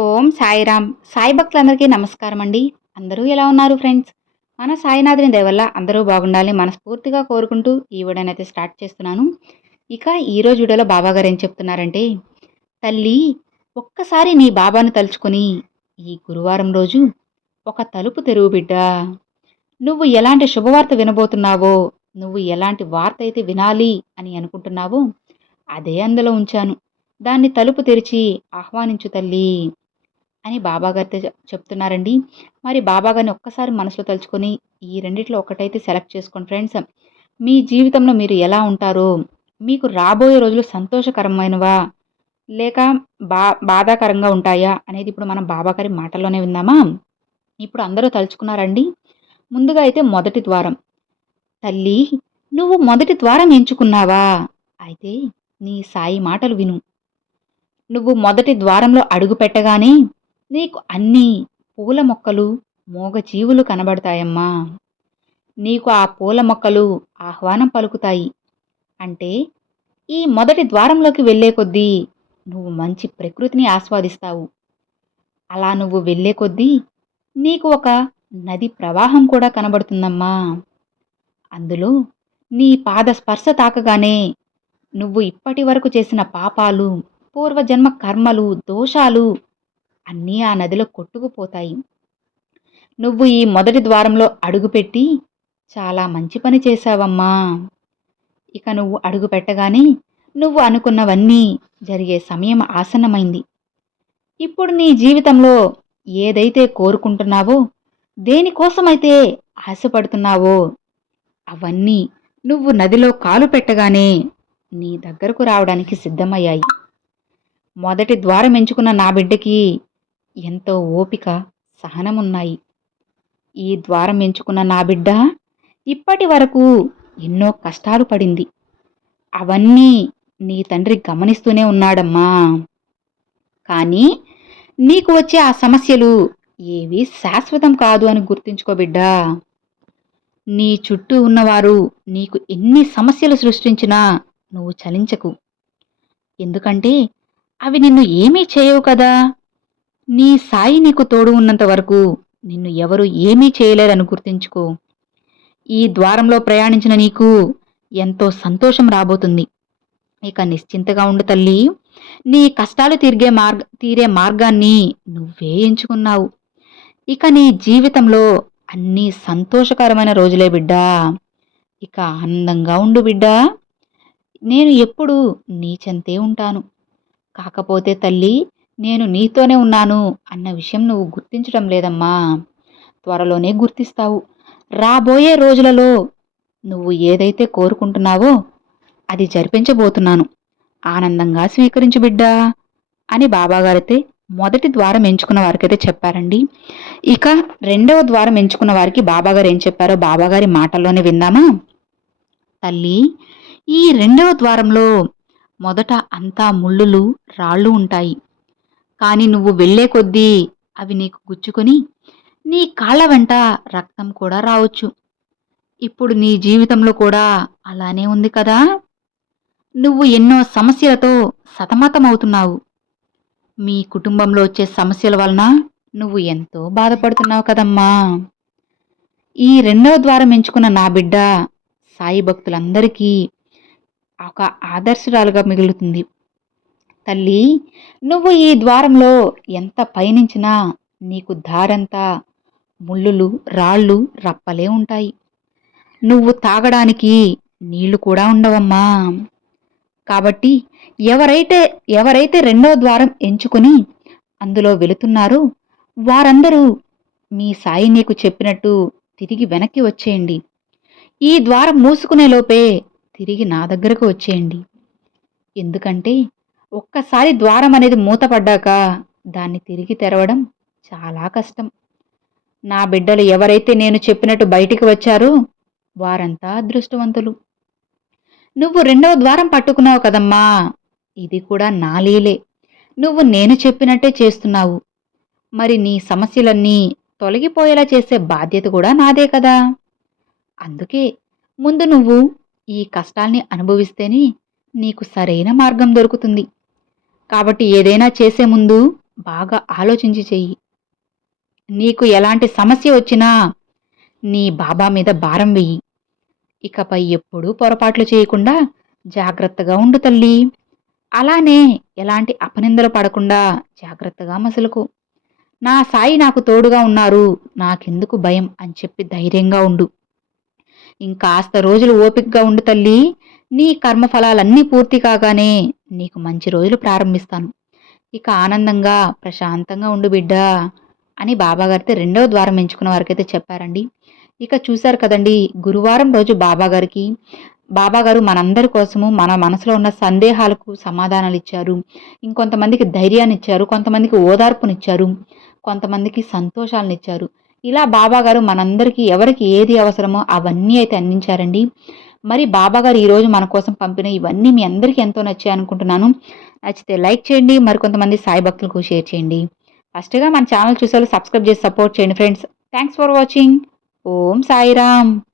ఓం సాయిరామ్. సాయి భక్తులందరికీ నమస్కారం అండి అందరూ ఎలా ఉన్నారు ఫ్రెండ్స్? మన సాయినాథుని దయవల్ల అందరూ బాగుండాలని మనస్ఫూర్తిగా కోరుకుంటూ ఈ వీడియోనైతే స్టార్ట్ చేస్తున్నాను. ఇక ఈరోజు వీడియోలో బాబా గారు ఏం చెప్తున్నారంటే తల్లి ఒక్కసారి నీ బాబాను తలుచుకొని ఈ గురువారం రోజు ఒక తలుపు తెరువు బిడ్డ. నువ్వు ఎలాంటి శుభవార్త వినబోతున్నావో నువ్వు ఎలాంటి వార్త అయితే వినాలి అని అనుకుంటున్నావో అదే అందులో ఉంచాను. దాన్ని తలుపు తెరిచి ఆహ్వానించు తల్లి. అని బాబాగారితో చెప్తున్నారండి. మరి బాబాగారిని ఒక్కసారి మనసులో తలుచుకొని ఈ రెండిట్లో ఒకటైతే సెలెక్ట్ చేసుకోండి ఫ్రెండ్స్. మీ జీవితంలో మీరు ఎలా ఉంటారో మీకు రాబోయే రోజులు సంతోషకరమైనవా లేక బా బాధాకరంగా ఉంటాయా అనేది ఇప్పుడు మనం బాబాగారి మాటల్లోనే విందామా? ఇప్పుడు అందరూ తలుచుకున్నారండి. ముందుగా అయితే మొదటి ద్వారం. తల్లి నువ్వు మొదటి ద్వారం ఎంచుకున్నావా? అయితే నీ సాయి మాటలు విను. నువ్వు మొదటి ద్వారంలో అడుగు పెట్టగానే నీకు అన్ని పూల మొక్కలు మూగజీవులు కనబడతాయమ్మా. నీకు ఆ పూల మొక్కలు ఆహ్వానం పలుకుతాయి. అంటే ఈ మొదటి ద్వారంలోకి వెళ్ళే కొద్దీ నువ్వు మంచి ప్రకృతిని ఆస్వాదిస్తావు. అలా నువ్వు వెళ్ళే కొద్దీ నీకు ఒక నది ప్రవాహం కూడా కనబడుతుందమ్మా. అందులో నీ పాద స్పర్శ తాకగానే నువ్వు ఇప్పటి వరకు చేసిన పాపాలు పూర్వజన్మ కర్మలు దోషాలు అన్నీ ఆ నదిలో కొట్టుకుపోతాయి. నువ్వు ఈ మొదటి ద్వారంలో అడుగుపెట్టి చాలా మంచి పని చేశావమ్మా. ఇక నువ్వు అడుగు పెట్టగానే నువ్వు అనుకున్నవన్నీ జరిగే సమయం ఆసన్నమైంది. ఇప్పుడు నీ జీవితంలో ఏదైతే కోరుకుంటున్నావో దేనికోసమైతే ఆశపడుతున్నావో అవన్నీ నువ్వు నదిలో కాలు పెట్టగానే నీ దగ్గరకు రావడానికి సిద్ధమయ్యాయి. మొదటి ద్వారం ఎంచుకున్న నా బిడ్డకి ఎంతో ఓపిక సహనమున్నాయి. ఈ ద్వారం ఎంచుకున్న నా బిడ్డ ఇప్పటి వరకు ఎన్నో కష్టాలు పడింది. అవన్నీ నీ తండ్రి గమనిస్తూనే ఉన్నాడమ్మా. కానీ నీకు వచ్చే ఆ సమస్యలు ఏవి శాశ్వతం కాదు అని గుర్తుంచుకో బిడ్డా. నీ చుట్టూ ఉన్నవారు నీకు ఎన్ని సమస్యలు సృష్టించినా నువ్వు చలించకు. ఎందుకంటే అవి నిన్ను ఏమీ చేయవు కదా. నీ సాయి నీకు తోడు ఉన్నంత వరకు నిన్ను ఎవరు ఏమీ చేయలేరని గుర్తించుకో. ఈ ద్వారంలో ప్రయాణించిన నీకు ఎంతో సంతోషం రాబోతుంది. ఇక నిశ్చింతగా ఉండు తల్లి. నీ కష్టాలు తిరిగే మార్గ తీరే మార్గాన్ని నువ్వే ఎంచుకున్నావు. ఇక నీ జీవితంలో అన్నీ సంతోషకరమైన రోజులే బిడ్డా. ఇక ఆనందంగా ఉండు బిడ్డా. నేను ఎప్పుడు నీ చెంతే ఉంటాను. కాకపోతే తల్లి నేను నీతోనే ఉన్నాను అన్న విషయం నువ్వు గుర్తించడం లేదమ్మా. త్వరలోనే గుర్తిస్తావు. రాబోయే రోజులలో నువ్వు ఏదైతే కోరుకుంటున్నావో అది జరిపించబోతున్నాను. ఆనందంగా స్వీకరించు బిడ్డా అని బాబాగారైతే మొదటి ద్వారం ఎంచుకున్న వారికైతే చెప్పారండి. ఇక రెండవ ద్వారం ఎంచుకున్న వారికి బాబాగారు ఏం చెప్పారో బాబాగారి మాటల్లోనే విందామా? తల్లి ఈ రెండవ ద్వారంలో మొదట అంతా ముళ్ళులు రాళ్ళు ఉంటాయి. కానీ నువ్వు వెళ్ళే కొద్దీ అవి నీకు గుచ్చుకొని నీ కాళ్ళ వెంట రక్తం కూడా రావచ్చు. ఇప్పుడు నీ జీవితంలో కూడా అలానే ఉంది కదా? నువ్వు ఎన్నో సమస్యలతో సతమతమవుతున్నావు. మీ కుటుంబంలో వచ్చే సమస్యల వలన నువ్వు ఎంతో బాధపడుతున్నావు కదమ్మా. ఈ రెండవ ద్వారం ఎంచుకున్న నా బిడ్డ సాయి భక్తులందరికీ ఒక ఆదర్శరాలుగా మిగులుతుంది. తల్లి నువ్వు ఈ ద్వారంలో ఎంత పయనించినా నీకు దారంతా ముళ్ళులు రాళ్ళు రప్పలే ఉంటాయి. నువ్వు తాగడానికి నీళ్ళు కూడా ఉండవమ్మా. కాబట్టి ఎవరైతే ఎవరైతే రెండో ద్వారం ఎంచుకుని అందులో వెళుతున్నారో వారందరూ మీ సాయి నీకు చెప్పినట్టు తిరిగి వెనక్కి వచ్చేయండి. ఈ ద్వారం మూసుకునే లోపే తిరిగి నా దగ్గరకు వచ్చేయండి. ఎందుకంటే ఒక్కసారి ద్వారం అనేది మూతపడ్డాక దాన్ని తిరిగి తెరవడం చాలా కష్టం. నా బిడ్డలు ఎవరైతే నేను చెప్పినట్టు బయటికి వచ్చారో వారంతా అదృష్టవంతులు. నువ్వు రెండవ ద్వారం పట్టుకున్నావు కదమ్మా. ఇది కూడా నా లీలే. నువ్వు నేను చెప్పినట్టే చేస్తున్నావు. మరి నీ సమస్యలన్నీ తొలగిపోయేలా చేసే బాధ్యత కూడా నాదే కదా. అందుకే ముందు నువ్వు ఈ కష్టాల్ని అనుభవిస్తేనే నీకు సరైన మార్గం దొరుకుతుంది. కాబట్టి ఏదైనా చేసే ముందు బాగా ఆలోచించి చెయ్యి. నీకు ఎలాంటి సమస్య వచ్చినా నీ బాబా మీద భారం వెయ్యి. ఇకపై ఎప్పుడూ పొరపాట్లు చేయకుండా జాగ్రత్తగా ఉండు తల్లి. అలానే ఎలాంటి అపనిందలు పడకుండా జాగ్రత్తగా మసులుకో. నా సాయి నాకు తోడుగా ఉన్నారు నాకెందుకు భయం అని చెప్పి ధైర్యంగా ఉండు. ఇంకాస్త రోజులు ఓపికగా ఉండు తల్లి. నీ కర్మఫలాలన్నీ పూర్తి కాగానే నీకు మంచి రోజులు ప్రారంభిస్తాను. ఇక ఆనందంగా ప్రశాంతంగా ఉండు బిడ్డా అని బాబాగారితో రెండవ ద్వారం ఎంచుకున్న వారికైతే చెప్పారండి. ఇక చూశారు కదండి గురువారం రోజు బాబాగారికి. బాబాగారు మనందరి కోసము మన మనసులో ఉన్న సందేహాలకు సమాధానాలు ఇచ్చారు ఇంకొంతమందికి ధైర్యాన్ని ఇచ్చారు కొంతమందికి ఓదార్పునిచ్చారు కొంతమందికి సంతోషాలను ఇచ్చారు ఇలా బాబాగారు మనందరికీ ఎవరికి ఏది అవసరమో అవన్నీ అయితే అందించారండి. మరి బాబాగారు ఈరోజు మన కోసం పంపిన ఇవన్నీ మీ అందరికీ ఎంతో నచ్చాయి అనుకుంటున్నాను. నచ్చితే లైక్ చేయండి మరికొంతమంది సాయి భక్తులకు షేర్ చేయండి. ఫస్ట్గా మన ఛానల్ చూసే సబ్స్క్రైబ్ చేసి సపోర్ట్ చేయండి friends. Thanks for watching. Om Sairam.